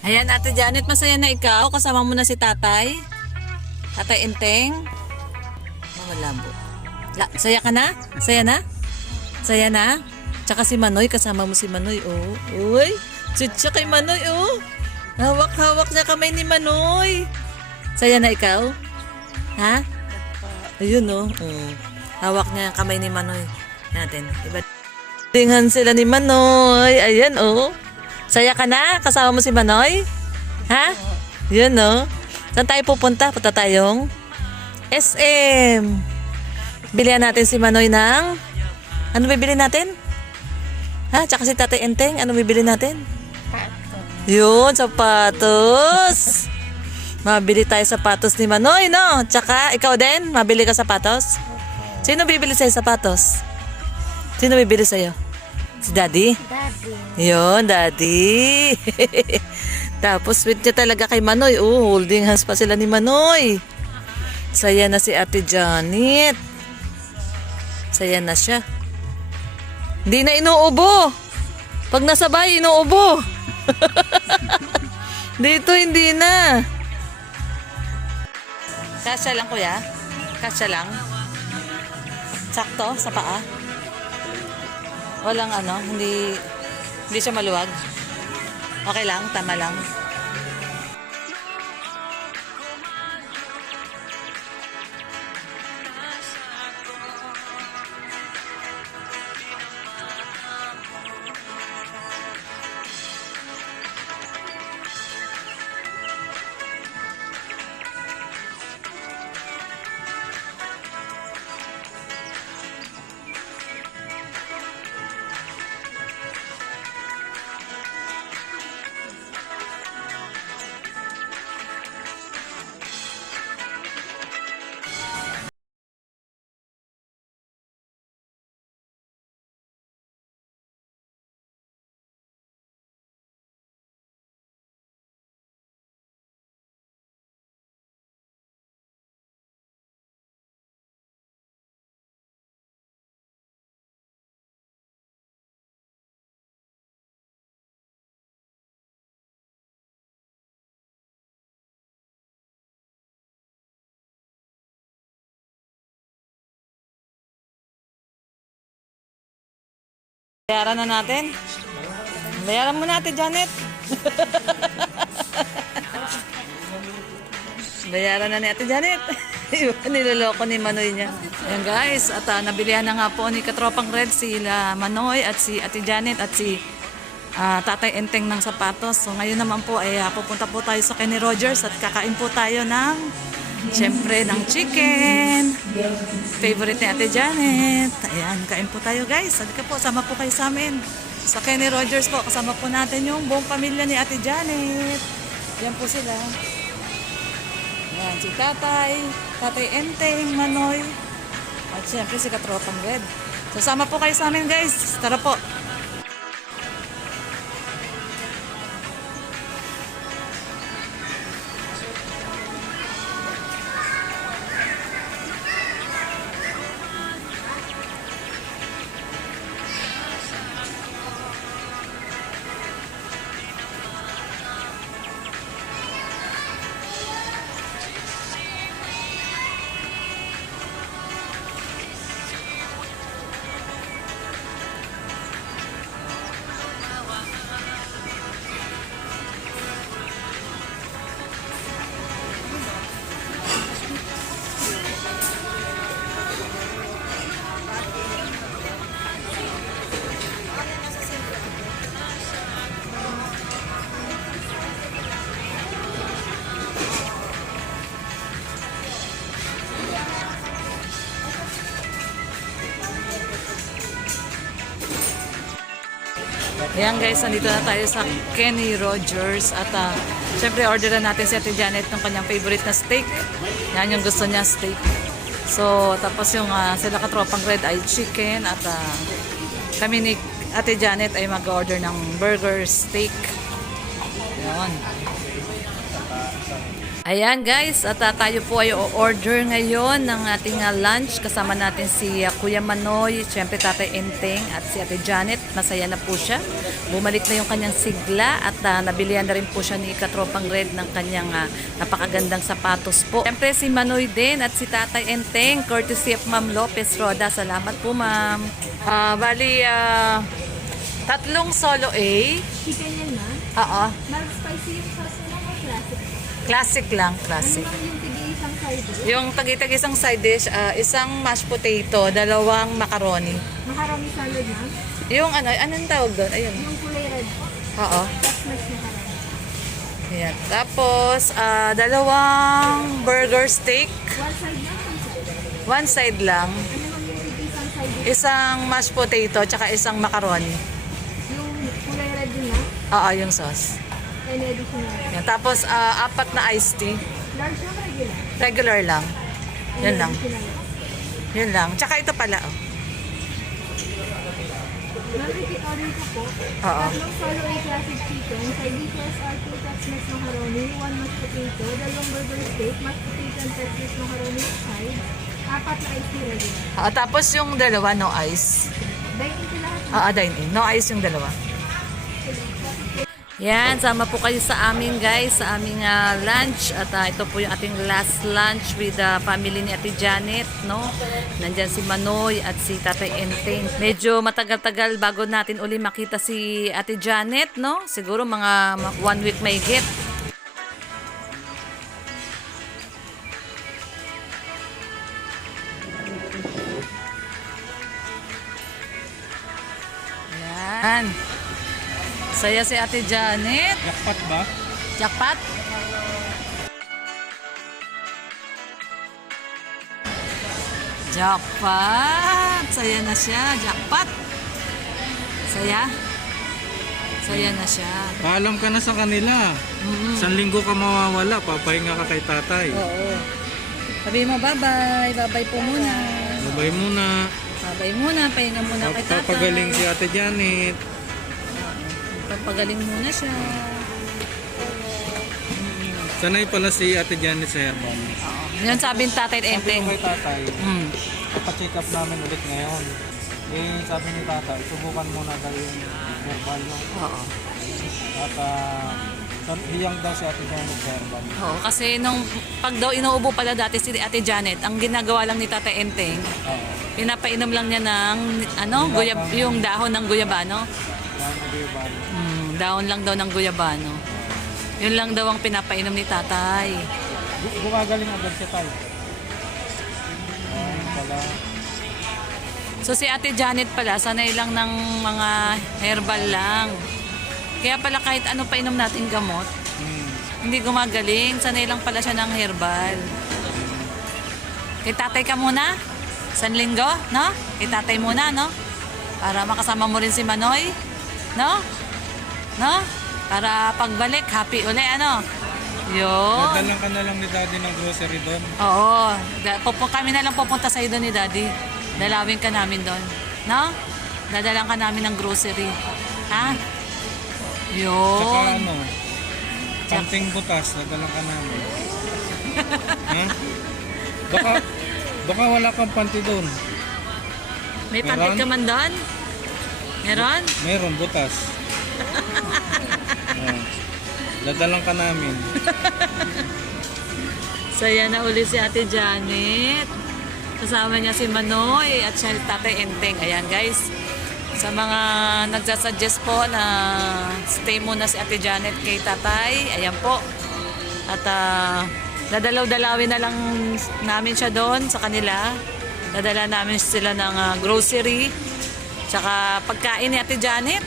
Ayan, Ate Janet, masaya na ikaw. Kasama mo na si Tatay. Tatay Enteng. Oh, malabo. Saya ka na? Saya na? Saya na? Tsaka si Manoy, kasama mo si Manoy, oh. Uy, sitsa kay Manoy, oh. Hawak-hawak niya kamay ni Manoy. Saya na ikaw? Ha? Ayun, oh. Hawak niya kamay ni Manoy. Natin. Iba. Tingnan sila ni Manoy. Ayan, oh. Saya ka na? Kasama mo si Manoy? Ha? Yun, no? Saan tayo pupunta? Punta tayong SM. Bilihan natin si Manoy ng... Ano bibili natin? Ha? Tsaka si Tatay Enteng, ano bibili natin? Yun, sapatos. Mabili tayo sapatos ni Manoy, no? Tsaka, ikaw din? Mabili ka sapatos? Sino bibili sa'yo sapatos? Sino bibili sa'yo? Si Daddy? Daddy. Yun, Daddy. Tapos sweet niya talaga kay Manoy. Oh, holding hands pa sila ni Manoy. Saya na si Ate Janet. Saya na siya. Hindi na inuubo. Pag nasabay, inuubo. Dito, hindi na. Kasya lang, kuya. Kasya lang. Sakto, sa paa. Walang ano, hindi siya maluwag. Okay lang, tama lang. Bayaran na natin. Bayaran mo natin, Janet. Bayaran na ni Ate Janet. Niloloko ni Manoy niya. Ayan guys, at nabilihan na nga po ni Katropang Red sila Manoy at si Ate Janet at si Tatay Enteng ng sapatos. So ngayon naman po ay pupunta po tayo sa Kenny Rogers at kakain po tayo ng siyempre ng chicken. Favorite ni Ate Janet. Ayan, kain po tayo guys. Halika po, sama po kayo sa amin. Sa Kenny Rogers po, kasama po natin yung buong pamilya ni Ate Janet. Ayan po sila. Ayan, si Tatay, Tatay Enteng, Manoy, at siyempre si Katropang Red. So sama po kayo sa amin guys. Tara po. Ayan guys, nandito na tayo sa Kenny Rogers at syempre orderan natin si Ate Janet ng kanyang favorite na steak. Yan yung gusto niya, steak. So tapos yung sila Katropang Red ay chicken at kami ni Ate Janet ay mag-order ng burger, steak. Yun. Ayan guys, at tayo po ay o-order ngayon ng ating lunch. Kasama natin si Kuya Manoy, syempre Tatay Enteng at si Ate Janet. Masaya na po siya. Bumalik na yung kanyang sigla at nabilihan na rin po siya ni Katropang Red ng kanyang napakagandang sapatos po. Syempre si Manoy din at si Tatay Enteng, courtesy of Ma'am Lopez Roda. Salamat po ma'am. Bali, tatlong solo A. Chicken yan na. Oo. Mild spicy yung sauce mo o classic? Classic lang, classic. Ano yung tig-isang side dish? Yung tagi-tagisang side dish, isang mashed potato, dalawang macaroni. Macaroni salad na. Yung anong tawag doon? Ayun. Yung kulay red. Oo. Plus mas macaroni. Ayan. Tapos, dalawang burger steak. One side na, one side. One side lang. Ano naman yung tig-isang side dish? Isang mashed potato, tsaka isang macaroni. Yung kulay red din na. Oo, yung sauce. Any additional? Ayan. Tapos, apat na iced tea. Large na regular? Regular lang. Yun lang. Additional? Yun lang. Tsaka ito pala, oh. Repeat order ko po. Oo. Tatlong solo A classic chicken. Side dishes are 2 cups mashed macaroni, 1 mashed potato, dalawang burger steak, mashed potato and peppers macaroni side, apat na iced tea regular. Tapos yung dalawa, no ice. Dine-in ko lahat. Dine-in. No ice yung dalawa. Yan, sama po kayo sa amin guys, sa aming lunch. At ito po yung ating last lunch with the family ni Ate Janet, no? Nandyan si Manoy at si Tatay Enteng. Medyo matagal-tagal bago natin uli makita si Ate Janet, no? Siguro mga 1 week may get. Yan. Saya si Ate Janet. Jackpot ba? Jackpot? Jackpot! Saya na siya. Jackpot! Saya? Saya na siya. Paalam ka na sa kanila. Isang linggo ka mawawala, papahinga ka kay tatay. Oo. Sabi mo bye-bye. Bye-bye po muna. Babay muna. Bye-bye muna. Pahinga muna kay tatay. Papagaling si Ate Janet. Papagaling muna siya. Sanay pala si Ate Janet sa herbal. Yan sabi ni Tatay Sabi Enteng. ko kay tatay, Mm. ipa-check up namin ulit ngayon. Eh, sabi ni tatay, subukan muna daw yung herbal. No? Oo. At hiyang daw si Ate Janet sa herbal. Oo, kasi nung pag daw inuubo pala dati si Ate Janet, ang ginagawa lang ni Tatay Enteng, Oo. pinapainom lang niya ng yung dahon ng guyabano. Dahon lang daw ng guyabano. Yun lang daw ang pinapainom ni Tatay. Gumagaling agad siya tayo. Pala. So si Ate Janet pala, sanay lang ng mga herbal lang. Kaya pala kahit ano pa inom natin gamot, hindi gumagaling. Sanay lang pala siya ng herbal. Kay Tatay ka muna? San linggo, no? Kay Tatay muna, no? Para makasama mo rin si Manoy, no? No? Para pagbalik, happy uli, ano? Yun. Dadalang ka na lang ni Daddy ng grocery doon. Oo. Kami na lang pupunta sa doon ni Daddy. Dalawin ka namin doon. No? Dadalang ka namin ng grocery. Ha? Tsaka Yun. panting butas, dadalang ka namin. Ha? Baka wala kang panty doon. May pantit ka man doon? Meron? Meron, butas. Dadalang ka namin. Saya na uli si Ate Janet. Kasama niya si Manoy at siya Tatay Enteng. Ayan guys. Sa mga nagsasuggest po na stay muna si Ate Janet kay Tatay. Ayan po. At dadalaw-dalawin na lang namin siya doon sa kanila. Dadala namin sila ng grocery. Tsaka pagkain ni Ate Janet.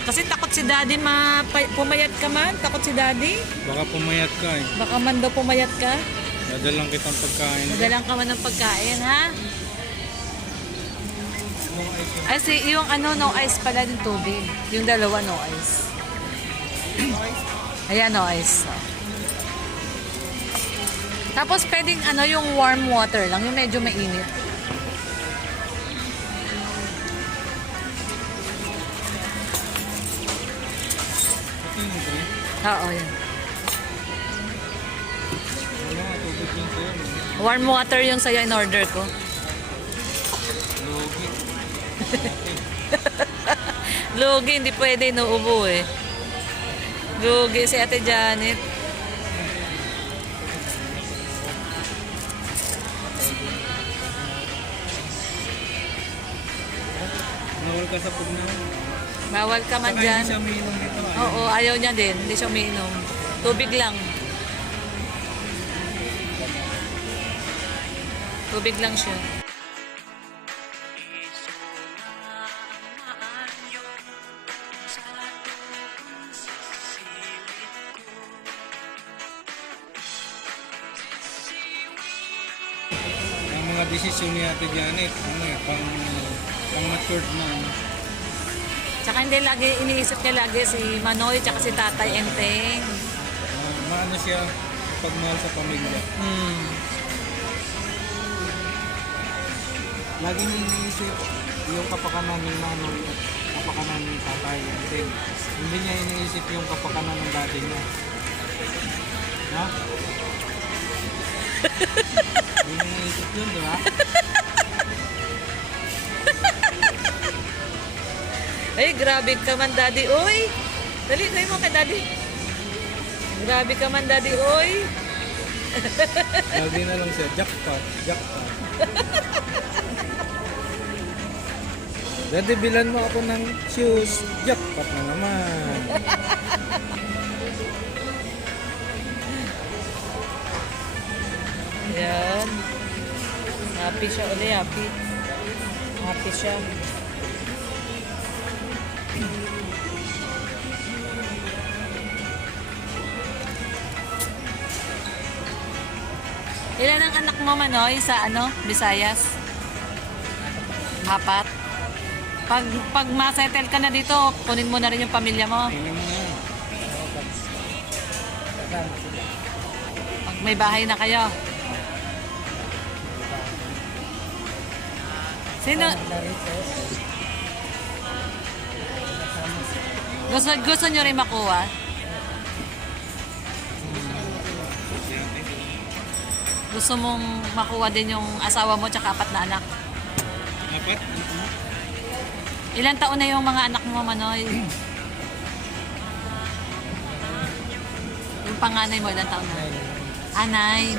Kasi takot si Daddy pumayat ka man. Takot si Daddy. Baka pumayat ka eh. Baka man daw pumayat ka. Dadalang kitang pagkain. Dadalang ka man ng pagkain, ha? No ice. Ay, yung no ice pala din tubig. Yung dalawa, no ice. Ayan, no ice. So. Tapos, pwedeng yung warm water lang. Yung medyo mainit. Oo, yan. Ano nga, tubig yung sa'yo. Warm water yung sa'yo in order ko. Lugi. Lugi, hindi pwede, inuubo eh. Lugi si Ate Janet. Nawal ka sa pugnaw. Bawal ka man Saka dyan. hindi siya umiinom nito. Oo, ayaw niya din. Hindi siya umiinom. Tubig lang. Tubig lang siya. Ang mga desisyon ni Ate Janet, ano eh, pang matured na. Ano. Tsaka hindi lagi, iniisip niya lagi si Manoy tsaka si Tatay Enteng. Maano siya pagmahal sa pamilya. Lagi niya iniisip yung kapakanan ni Manoy at kapakanan ni Tatay. Hindi niya iniisip yung kapakanan ng daddy niya. Ha? Hindi niya iniisip yun, di ba? Ay, grabe ka man, Daddy. Oy! Dali, dali mo kay Daddy. Grabe ka man, Daddy. Oy! Lagi na lang siya, jackpot, jackpot. Daddy, bilan mo ako ng shoes. Jackpot na naman. Ayan. Happy siya ulit, happy. Happy siya. Ilan ang anak mo, Manoy, sa Visayas? 4. Pag ma-settle ka na dito, kunin mo na rin yung pamilya mo. Tingnan mo na. Pag may bahay na kayo. Sino? Gusto nyo rin makuha? Gusto mong makuha din yung asawa mo tsaka 4 na anak? Apat? Ilan taon na yung mga anak mo, Manoy? Yung panganay mo, ilan taon na? 9.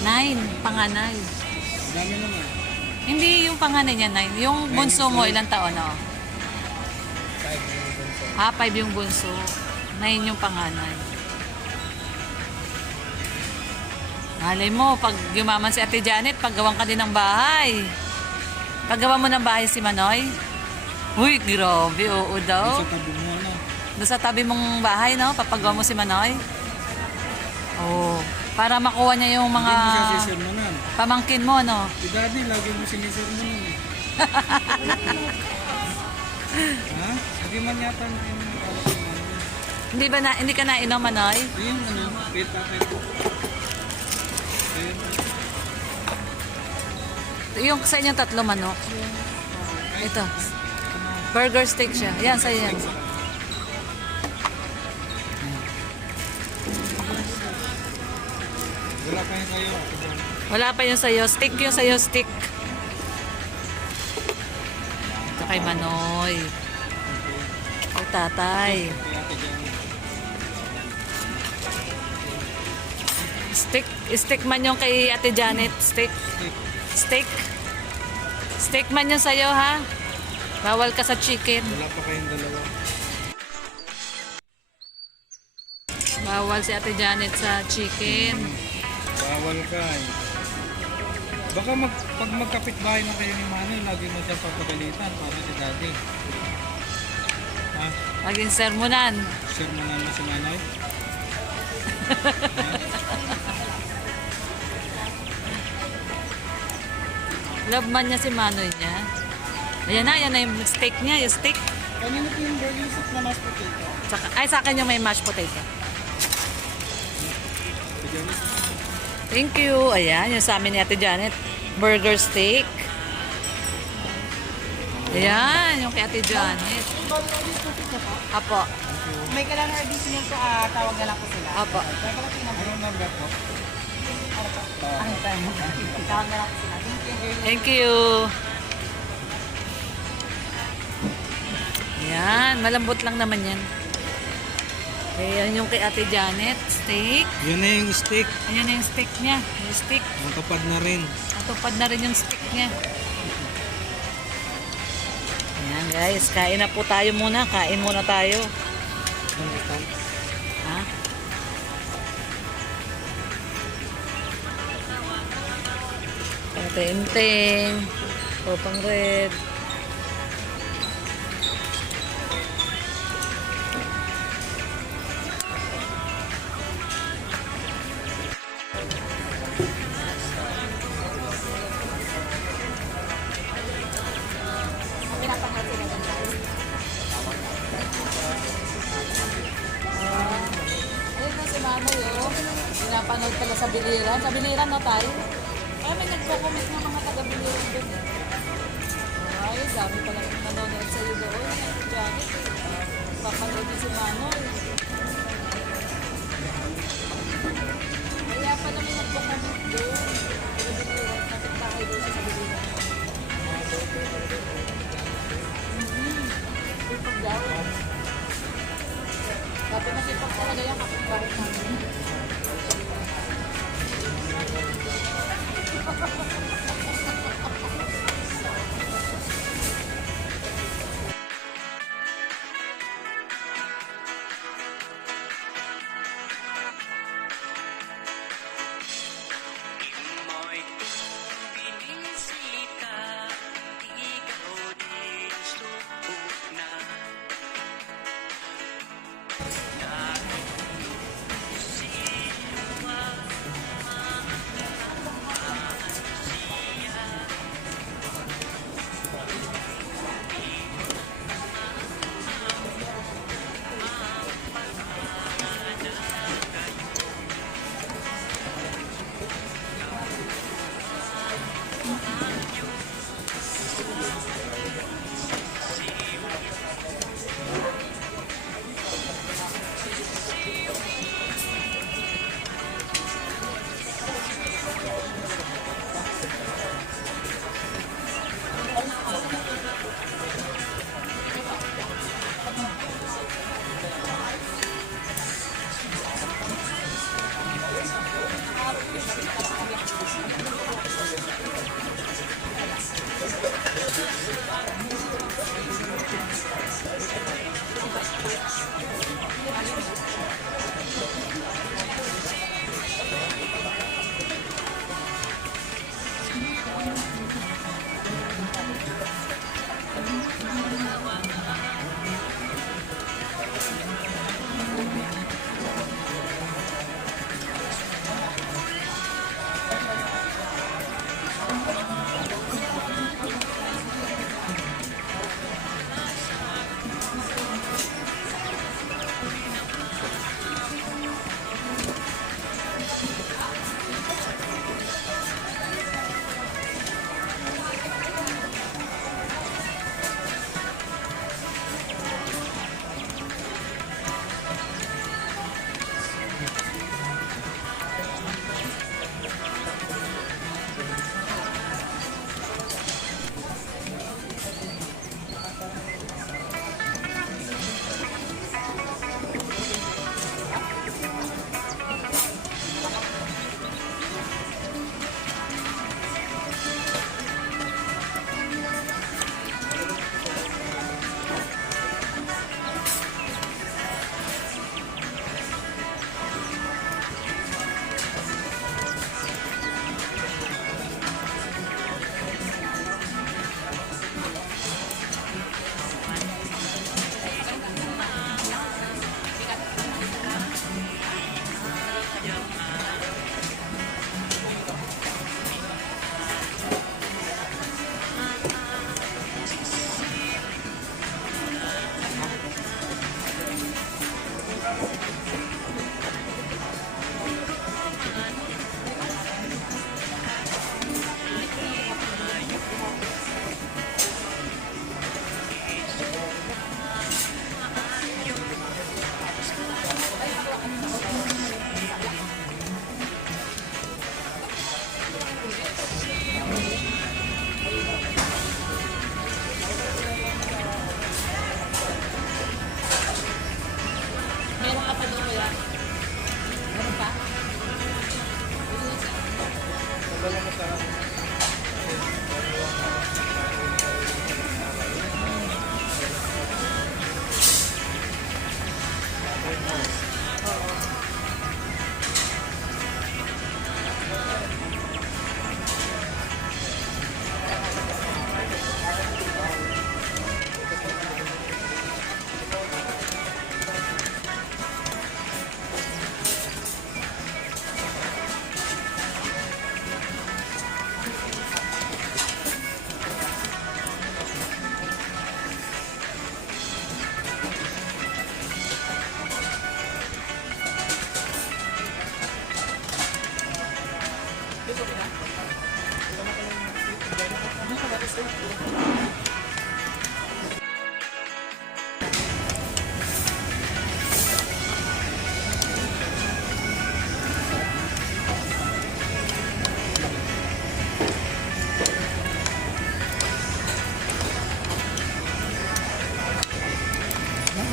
9, panganay. Dami naman. Hindi yung panganay niya, 9. Yung bunso mo, ilang taon na? 5 yung bunso. 9 yung panganay. Malay mo, pag yumaman si Ate Janet, paggawang ka din ng bahay. Paggawa mo ng bahay si Manoy? Uy, grabe, oo daw. Sa tabi mo na. Doon sa tabi mong bahay, no? Papagawa mo si Manoy? Oo. Para makuha niya yung mga Hindi mo siya sisermonan. pamangkin mo, no? Si Daddy, lagi mo sinisermonan. Eh. Ha? Hindi man yata na Hindi ka na inom, Manoy? Ayun, ano, peta. Ayun. Yung sa inyong 3 manok. Ito. Burger steak siya. Yan, sa'yo yan. Wala pa yun sa'yo. Wala pa yung sa'yo. Steak yung sa'yo, steak. Ito kay Manoy. Kay Tatay. Kaya Ate Janet. Steak man yung kay Ate Janet. Steak. Steak. Steak man yung sa'yo, ha? Bawal ka sa chicken. Wala pa kayong dalawa. Bawal si Ate Janet sa chicken. Bawal ka eh. Baka pag magkapit-bahay na kayo ni Manny, lagi mo siya papagalitan para si Daddy. Ha? Laging sermonan. Sermonan mo si Manoy? Love man niya si Manoy niya. Ayan na yung steak niya, yung steak. Kanino po yung burger soup na mashed potato? Sa akin yung may mashed potato. Thank you. Ayan, yung sa amin ni Ate Janet. Burger steak. Ayan, yung kay Ate Janet. Apo. May kailangan additional po, tawag na lang po sila. Apo. Anong number po? Tawag na lang po sila. Thank Thank you. you. Yan, malambot lang naman yan. Ayan yung kay Ate Janet, steak. Yun na yung steak. Ayan na yung steak niya. Yung steak. Matapad na rin. Natupad na rin yung steak niya. Ayan guys, kain na po tayo muna. Kain muna tayo. Ha? Ate-enteng. Popang red. Ayun na si Manoy, oh. Pinapanood pala sa Biliran. Sa Biliran na tayo. Ay, may nagko-comment ng mga taga-Biliran doon. Ay, dami pala nanonood sa iyo doon. Janet, papanood din si Manoy. Kaya pala may nagko-comment doon. Taga-Biliran, kapit-bahay doon sa Biliran. Ipag daw. Sabi masipag talaga yan kapit-bahay namin.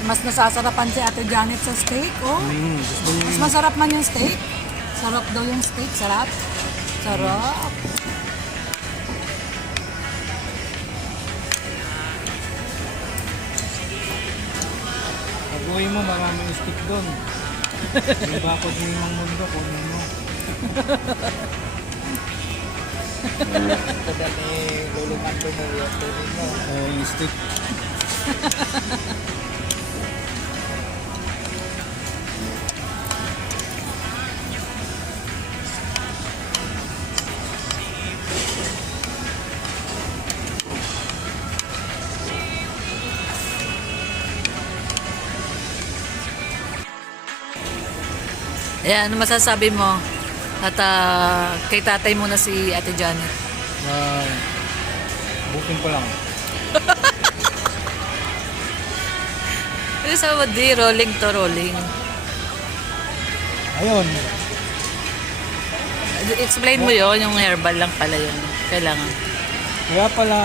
Mas nasasarapan si Ate Janet sa steak, oh. Gusto niyo Mas masarap man yung steak. Sarap daw yung steak, sarap. Sarap. Pag-uwi mo, maraming stick doon. Yung bakod mo yung mundo, kunin mo. Ito dati lulungan ko mo yung tuloy mo. Yung stick. Ayan, ano masasabi mo? At kay tatay muna si Ate Janet. Booking ko lang. Ano sa di rolling to rolling? Ayun. Explain mo yon yung herbal lang pala yun. Kailangan. Kaya pala,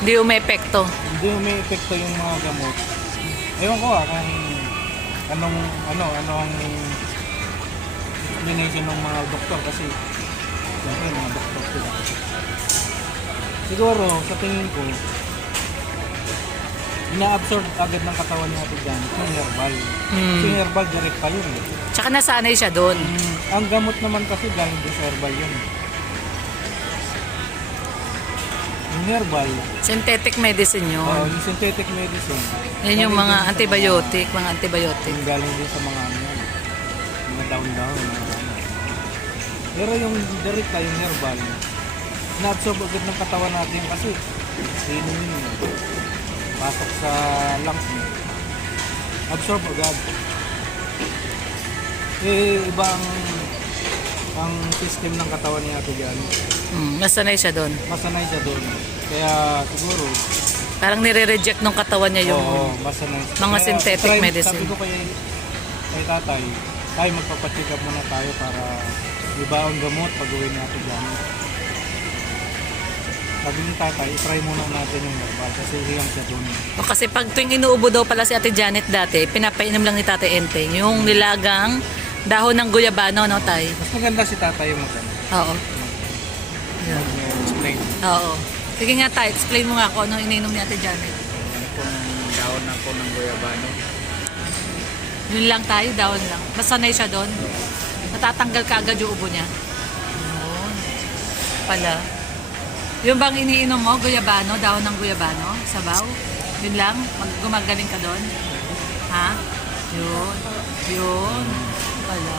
Hindi umepekto. hindi may epekto yung mga gamot. Ewan ko kung anong explanation ng mga doktor kasi siyempre mga doktor sila. Siguro, sa tingin ko, ina-absorb agad ng katawan ni Ate Janet yung herbal. Kasi yung herbal direct pa yun. Tsaka nasanay siya doon. Ang gamot naman kasi galing din sa herbal yun. Yung herbal, Synthetic medicine yun. yung synthetic medicine, Yan yung galing mga din sa antibiotic, mga antibiotic. yung galing din sa mga ano yan. Mga down-down. Pero yung direct yung herbal, na-absorb agad ng katawan natin kasi sino yun. Pasok sa lungs mo. Absorb agad. Iba ang system ng katawan ni Ate Janet. Nasanay siya doon. Masanay siya doon. Kaya siguro, Parang nire-reject ng katawan niya yung masanay. mga Kaya, synthetic medicine. Sabi ko kay tatay, tayo magpapacheck up muna tayo para iba ang gamot pag uwi ni Ate Janet. Sabi ng tatay, try muna natin yung herbal kasi hiyang siya doon. O, kasi pag tuwing inuubo daw pala si Ate Janet dati, pinapainom lang ni Tatay Enteng yung nilagang dahon ng guyabano, no, tay? Mas maganda si tatay yung maganda. Oo. Yeah. Explain. Oo. Sige nga, tay, explain mo nga kung ano ininom ni Ate Janet. Kung daon ako ng guyabano. Yun lang tayo, dahon lang. Masanay siya doon. Natatanggal ka agad yung ubo niya. Yun. Pala. Yung bang iniinom mo, guyabano, dahon ng guyabano, sabaw? Yun lang? Gumagaling ka doon? Ha? Yun. Yun. Pala.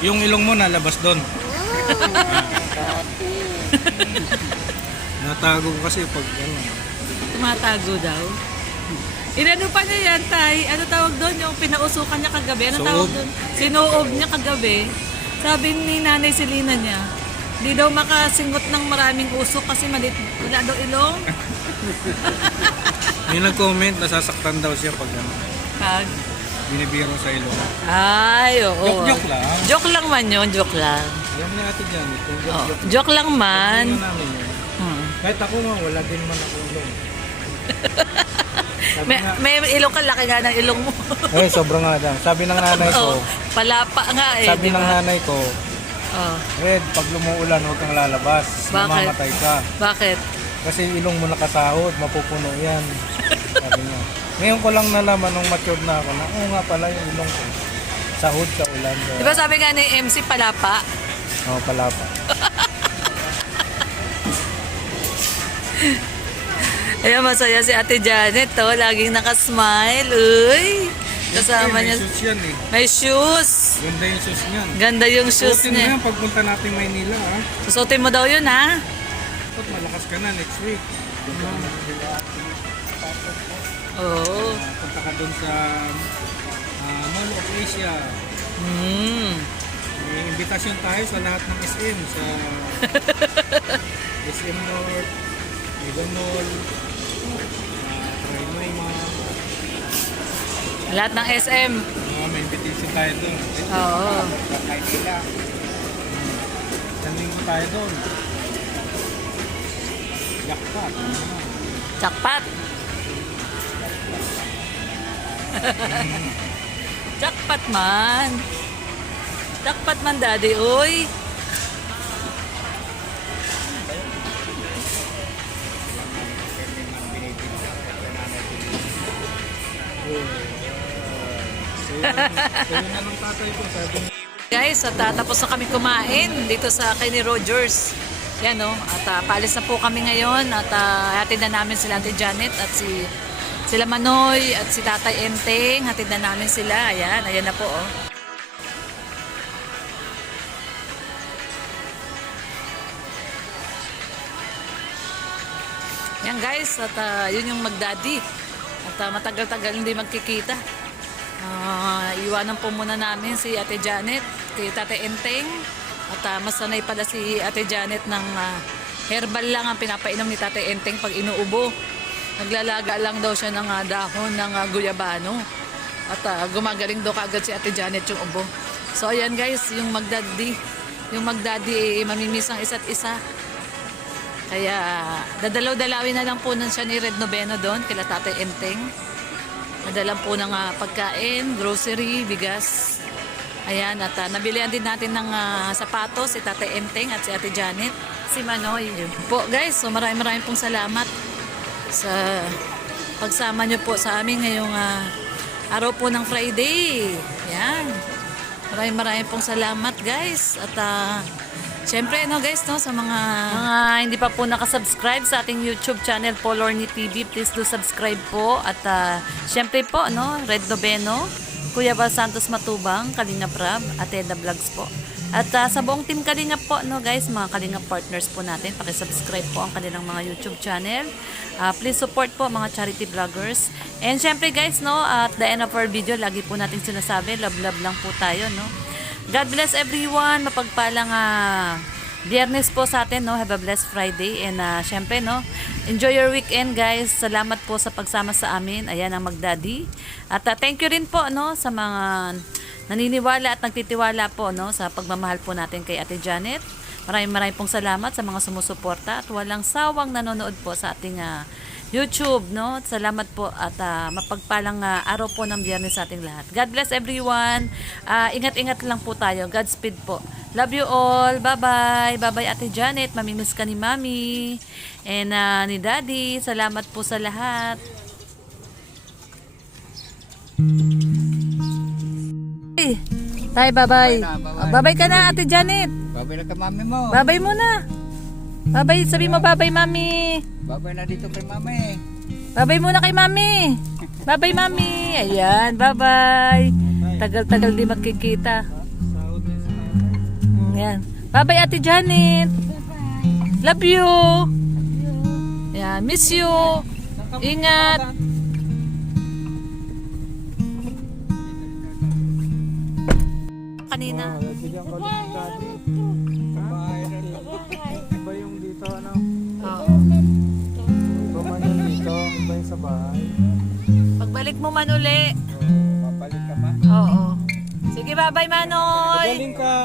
Yung ilong mo nalabas doon. Natago ko kasi pag ano. Tumatago daw. Inano pa niya yan, tay? Ano tawag doon? Yung pinausukan niya kagabi? Ano tawag doon? Sinuob niya kagabi. Sabi ni Nanay Selena niya, hindi daw makasingot ng maraming usok kasi malit. Wala daw ilong. May nag-comment, nasasaktan daw siya pag ano, Pag. binibiro sa ilong. Ay, oo. Joke lang. Joke lang man yun, joke lang. Yan ni Ate Janet, yung Oh, joke-joke. joke lang man. Tingnan namin yun. Kahit ako nga, wala din man ako ilong. may ilong ka, laki nga ng ilong mo. Eh, sobrang nga lang. Sabi ng nanay ko, Oh, palapa nga eh. sabi di ng ba? nanay ko, Oh, Ed, pag lumuulan, huwag kang lalabas. Bakit? Mamamatay ka. bakit? Kasi ilong mo nakasahod, mapupuno yan. Sabi niya. Ngayon ko lang nalaman nung matured na ako na, oo nga pala yung ilong ko. Sahod sa ulan. Di ba sabi nga ni MC, palapa? Oo, pala pa. Ayan, masaya si Ate Janet, to. Laging nakasmile. Uy! Kasama niya. May shoes yan eh. May shoes. Ganda yung shoes niyan. Ganda yung shoes Suotin mo niya. yan pagpunta natin Maynila ha. Susutin mo daw yun, ha? Dapat malakas ka na next week. Oo. Punta ka doon sa Mall of Asia. May imbitasyon tayo sa lahat ng SM. Sa SM North, Mega Mall, Trinoma. Lahat ng SM. May invitation tayo doon. Oo. Maynila. Sanding tayo doon. Jackpot. Jackpot. Jackpot man. Jackpot man, daddy. Uy. Kaya na ng tatay ko, sabi niya. Guys, at tapos na kami kumain dito sa kay ni Rogers. Yan no, at paalis na po kami ngayon at hatid na namin sila Ate Janet at sila Manoy at si Tatay Enteng, hatid na namin sila. Ayan, ayan na po oh. Yan guys, at yun yung magdaddy. At matagal-tagal hindi magkikita. Iwanan po muna namin si Ate Janet kay Tate Enteng at mas sanay pala si Ate Janet ng herbal lang ang pinapainom ni Tate Enteng pag inuubo. Naglalaga lang daw siya ng dahon ng guyabano at gumagaling daw kaagad si Ate Janet yung ubo. So ayan guys, yung magdaddy mamimiss ang isa't isa. Kaya dadalaw-dalawin na lang po nun siya ni Red Noveno doon kila Tate Enteng. Nadalang po ng pagkain, grocery, bigas. Ayan, at nabilihan din natin ng sapatos si Tate Enteng at si Ate Janet. Si Manoy. Yun po guys, so maraming pong salamat sa pagsama nyo po sa amin ngayong araw po ng Friday. Yan. Maraming pong salamat guys. At syempre no guys no, sa mga hindi pa po nakasubscribe sa ating YouTube channel Polorny TV, please do subscribe po. At syempre po no, Red Noveno, Kuya Val Santos Matubang, Kalinga Prab, at Eda Vlogs po. At sa buong team Kalinga po no guys, mga Kalinga partners po natin, paki-subscribe po ang kanilang mga YouTube channel. Please support po mga charity vloggers. And syempre guys no, at the end of our video, lagi po natin sinasabi, love lang po tayo no. God bless everyone. Mapagpalang Biyernes po sa atin, no? Have a blessed Friday. And syempre, no? Enjoy your weekend, guys. Salamat po sa pagsama sa amin. Ayan ang magdaddy. At thank you rin po, no? Sa mga naniniwala at nagtitiwala po, no? Sa pagmamahal po natin kay Ate Janet. Maraming pong salamat sa mga sumusuporta at walang sawang nanonood po sa ating YouTube, no? Salamat po at mapagpalang araw po ng Biyernes sa ating lahat. God bless everyone. Ingat-ingat lang po tayo. Godspeed po. Love you all. Bye-bye. Bye-bye Ate Janet. Mamimiss ka ni Mami. And ni Daddy. Salamat po sa lahat. Hey, tayo bye-bye. Bye-bye ka na Ate Janet. Babay na ka mami mo. Bye-bye muna. Bye-bye. Sabi mo bye-bye Mami. Babay na dito kay mami. Bye-bye muna kay Mami. Bye-bye Mami. Ayan, bye-bye. Tagal-tagal di magkikita. Ayan. Bye-bye Ate Janet. Love you. Ayan, miss you. Ingat. Kanina. Bigyan ko ng daddy. Iba yung dito, ano? Oo. Iba man yung dito, iba yung sa bahay. Pagbalik mo man uli. Babalik ka ba? Oo. Sige, bye-bye Manoy. Galing ka.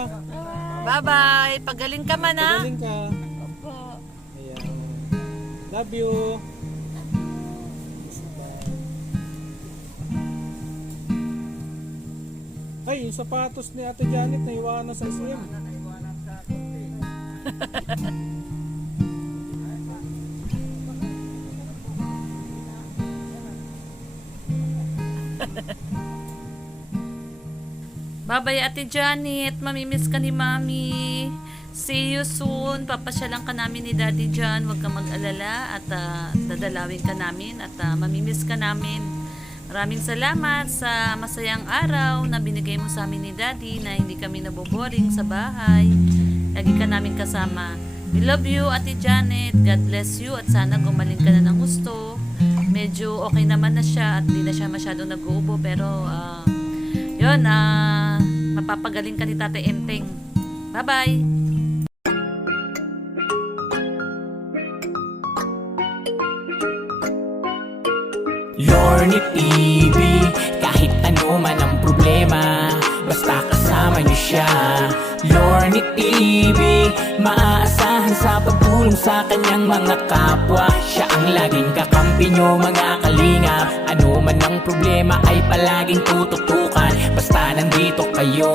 Bye-bye. Pagaling ka man ha. Galing ka. Ayan. Love you. Ay, yung sapatos ni Ate Janet na iwanan sa SM. Babay Ate Janet, mamimiss ka ni Mami. See you soon. Papasyalan ka namin ni Daddy John. Huwag kang mag-alala at dadalawin ka namin at mamimiss ka namin. Maraming salamat sa masayang araw na binigay mo sa amin ni Daddy na hindi kami naboboring sa bahay. Lagi ka namin kasama. We love you Ate Janet. God bless you at sana gumaling ka na ng gusto. Medyo okay naman na siya at di na siya masyadong nag-uubo pero yun, mapapagaling ka ni Tatay Enteng. Bye-bye! Lorny TV, kahit ano man ang problema, basta kasama niyo siya. Lorny TV, maaasahan sa pagtulong sa kanyang mga kapwa. Siya ang laging kakampi niyo mga kalingap. Ano man ang problema ay palaging tututukan, basta nandito kayo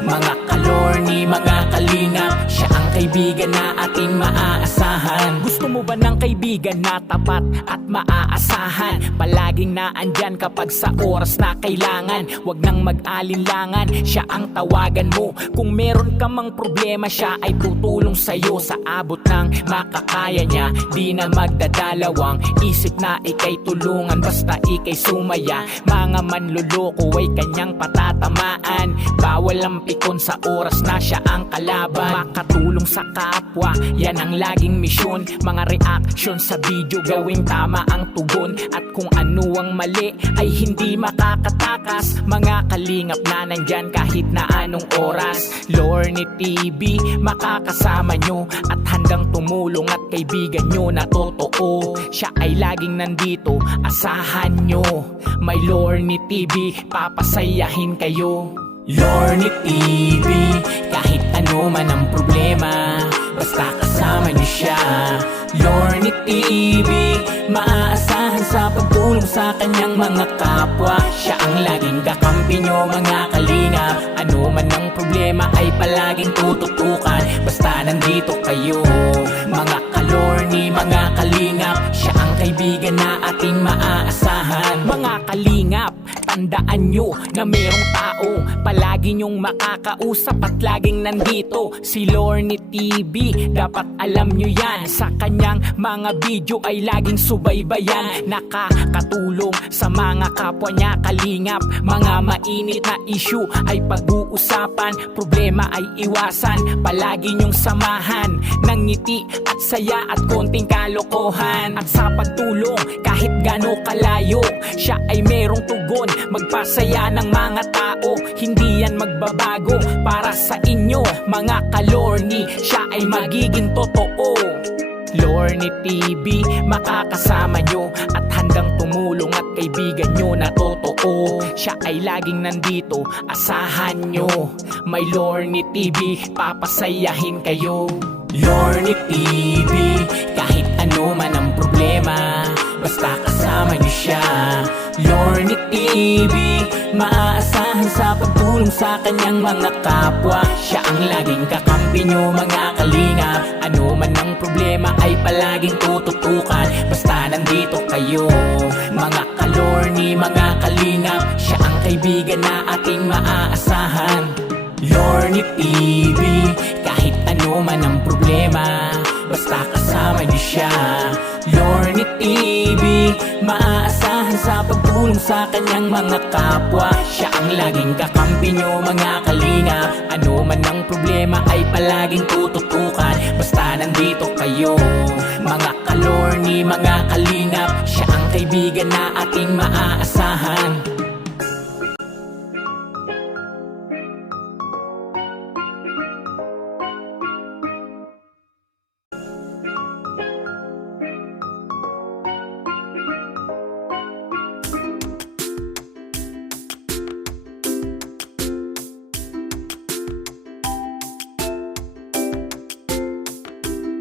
mga kalorny, mga kalingap. Siya ang kaibigan na ating maaasahan. Gusto mo ba ng kaibigan na tapat at maaasahan? Palaging naandyan kapag sa oras na kailangan. Huwag nang mag-alinlangan, siya ang tawagan mo. Kung meron ka mang problema, siya ay tutulong sa'yo sa abot ng makakaya niya. Di na magdadalawang isip na ikay tulungan, basta ikay sumaya. Mga manluloko ay kanyang patatamaan. Bawal ang pikon sa oras na siya ang kalaban. Makatulong sa kapwa, yan ang laging misyon. Mga reaction sa video, gawing tama ang tugon. At kung ano ang mali ay hindi makakatakas. Mga kalingap na nandyan kahit na anong oras. Lorny TV, makakasama nyo at handang tumulong at kaibigan nyo na totoo. Siya ay laging nandito, asahan nyo. May Lorny TV, papasayahin kayo. Lorny TV, kahit ano man ang problema, basta kasama niyo siya. Lorny TV, maaasahan sa pagtulong sa kanyang mga kapwa. Siya ang laging kakampi nyo mga kalingap. Ano man ang problema ay palaging tututukan, basta nandito kayo mga kalorny, mga kalingap. Siya ang kaibigan na ating maaasahan. Mga kalingap, tandaan nyo na merong taong palagi nyong makakausap at laging nandito. Si Lorny TV, dapat alam nyo yan. Sa kanyang mga video ay laging subaybayan. Nakakatulong sa mga kapwa niya kalingap. Mga mainit na issue ay pag-uusapan, problema ay iwasan. Palagi nyong samahan ng ngiti at saya at konting kalokohan. At sa pagtulong kahit gano kalayo, siya ay merong tugon, magpasaya ng mga tao. Hindi yan magbabago para sa inyo mga kalorny. Siya ay magiging totoo. Lorny TV, makakasama nyo at handang tumulong at kaibigan nyo na totoo. Siya ay laging nandito, asahan nyo. May Lorny TV, papasayahin kayo. Lorny TV, kahit ano man ang problema, basta kasama nyo siya. Lorny TV, maaasahan sa pagtulong sa kanyang mga kapwa. Siya ang laging kakampi nyo mga kalingap. Ano man ang problema ay palaging tututukan, basta nandito kayo mga kalorny, mga kalingap. Siya ang kaibigan na ating maaasahan. Lorny TV, kahit ano man ang problema, basta kasama niyo siya. Lorny TV, maaasahan sa pagtulong sa kanyang mga kapwa. Siya ang laging kakampi nyo mga kalingap. Ano man ang problema ay palaging tututukan, basta nandito kayo mga kalorny, mga kalingap. Siya ang kaibigan na ating maaasahan.